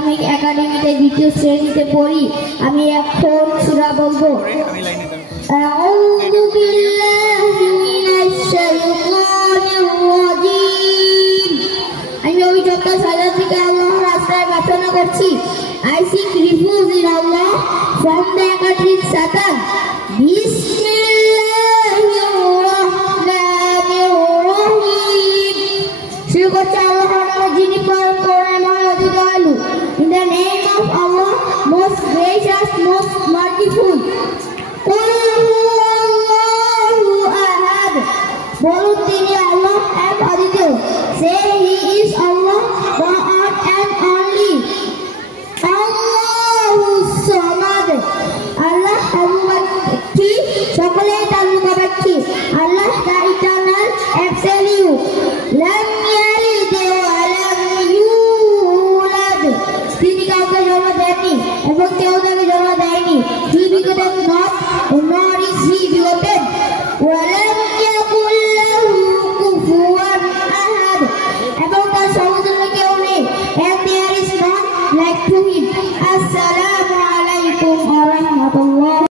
Islamic একাডেমিতে দ্বিতীয় শ্রেণীতে পড়ি। আমি এখন সূরা বলবো। আউযু বিল্লাহি মিনাশ শাইতানির রাজীম। আমি পবিত্র শয়তান থেকে আল্লাহর আশ্রয় প্রার্থনা করছি। I seek refuge in Allah from the accursed Satan. Bismillah.